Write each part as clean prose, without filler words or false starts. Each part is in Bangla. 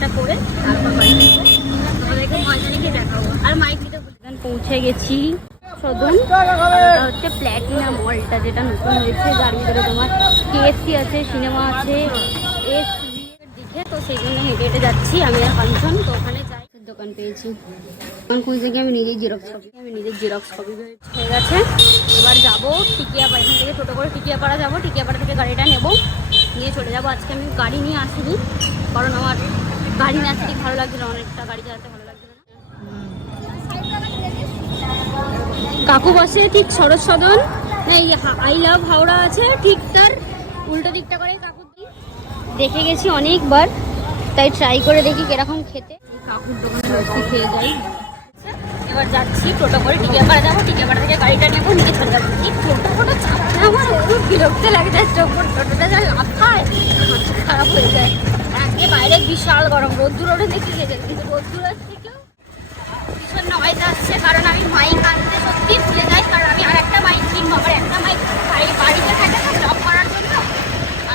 কাজটা করে তারপর বাড়ি যাবো। তোমাদেরকে ময়দানে দেখাবো। আর মাইক দিতে পৌঁছে গেছি সদন। হচ্ছে প্ল্যাটিনা মলটা, যেটা নতুন হয়েছে, যার ভিতরে তোমার KFC আছে, সিনেমা আছে, দিকে। তো সেই জন্য হেঁটে হেঁটে যাচ্ছি আমি আর কাঞ্চন। তো ওখানে যাই, দোকান পেয়েছি। দোকান খুঁজতে গিয়ে আমি নিজের জেরক্স কপি হয়ে গেছে। এবার যাবো টিকিয়াপাড়া, এখান থেকে টোটো করে টিকিয়াপাড়া যাবো। টিকিয়াপাড়া থেকে গাড়িটা নেবো, নিয়ে চলে যাবো। আজকে আমি গাড়ি নিয়ে আসিনি, কারণ আমার গাড়ি না আসতে ভালো লাগছিল, অনেকটা গাড়ি চালাতে ভালো লাগছিল না। কাকু বসে ঠিক শরৎ সদন, না এই আই লাভ হাওড়া আছে ঠিক তার উল্টো দিকটা করে কাকুর দিক। দেখে গেছি অনেকবার, তাই ট্রাই করে দেখি কিরকম খেতে। কাকুর দোকানে লস্যি খেয়ে যাই। এবার যাচ্ছি টোটো করে টিকিয়াপাড়া যাবো। টিকিয়াপাড়া থেকে গাড়িটা নেবো, নিয়ে চলে যাবো। এই টোটো চালাতে আমার খুব বিরক্ত লাগে যায়। টোটোটা যা লাফায় খারাপ হয়ে যায়। আজকে বাইরে বিশাল গরম, রোদ্দুর ওঠে দেখি গেছে, কিন্তু রোদ্দুরের থেকেও ভীষণ নয়েজ আসছে। কারণ আমি মাইক আনতে সত্যি ভুলে যাই, কারণ আমি আর একটা মাইক কিনবো। আমার একটা মাইক বাড়িতে থাকে না ব্লগ করার জন্য,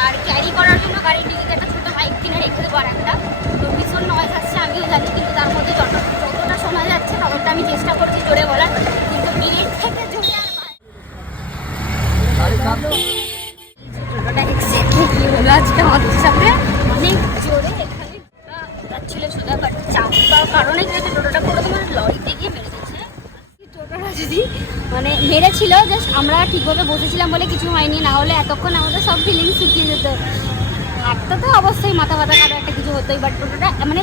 আর ক্যারি করার জন্য গাড়ির দিকে একটা ছোটো মাইক কিনে রেখে দেবো আর একটা। তো ভীষণ নয়েজ আসছে আমিও জানি, কিন্তু তার মধ্যে যতটা শোনা যাচ্ছে ততটা আমি চেষ্টা করছি জোরে বলার, কিন্তু মিনিট থেকে জোরে আর টোটোটা এক্স্যাক্টলি কি হলো আজকে আমাদের সাথে, অনেক জোরে এখানে যাচ্ছিল সোজা, বাট চাপ পাওয়ার কারণে কিন্তু টোটোটা পুরো তোমার লরিতে গিয়ে মেরে দিচ্ছে। টোটোটা যদি মানে মেরেছিল, জাস্ট আমরা ঠিকভাবে বসেছিলাম বলে কিছু হয়নি, না হলে এতক্ষণ আমাদের সব ফিলিংস শুকিয়ে যেত। একটা তো অবশ্যই মাথা ব্যথা কারো একটা কিছু হতোই, বাট টোটোটা মানে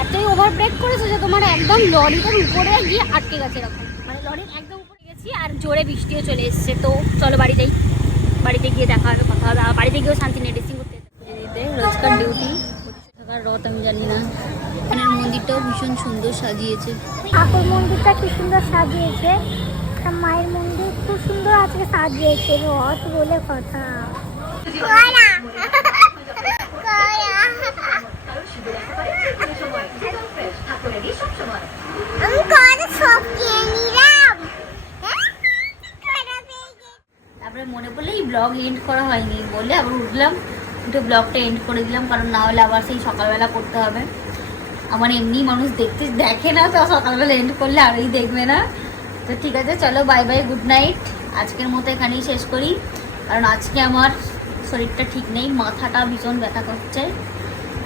এতই ওভার ব্রেক করেছে যে তোমার একদম লরিটার উপরে গিয়ে আটকে গেছে এরকম, মানে লরির একদম উপরে গেছি। আর জোরে বৃষ্টিও চলে এসছে। তো চলো বাড়িতেই, বাড়িতে গিয়ে দেখা হবে, কথা হবে। আর বাড়িতে গিয়েও শান্তি নেই, ড্রেসিং করতে দিতে রোজকার ডিউটি থাকার রথ আমি জানি না। এখানের মন্দিরটাও ভীষণ সুন্দর সাজিয়েছে, ঠাকুর মন্দিরটা কি সুন্দর সাজিয়েছে, মায়ের মন্দির খুব সুন্দর আজকে সাজিয়েছে। রথ বলে কথা। তারপরে মনে পড়লে এই ব্লগ এন্ড করা হয়নি বলে আবার উঠলাম, উঠে ব্লগটা এন্ড করে দিলাম, কারণ না হলে আবার সেই সকালবেলা করতে হবে। আমার এমনি মানুষ দেখে না, তো সকালবেলা এন্ড করলে আরই দেখবে না। তো ঠিক আছে, চলো বাই বাই, গুড নাইট। আজকের মতো এখানেই শেষ করি, কারণ আজকে আমার শরীরটা ঠিক নেই, মাথাটা ভীষণ ব্যথা করছে।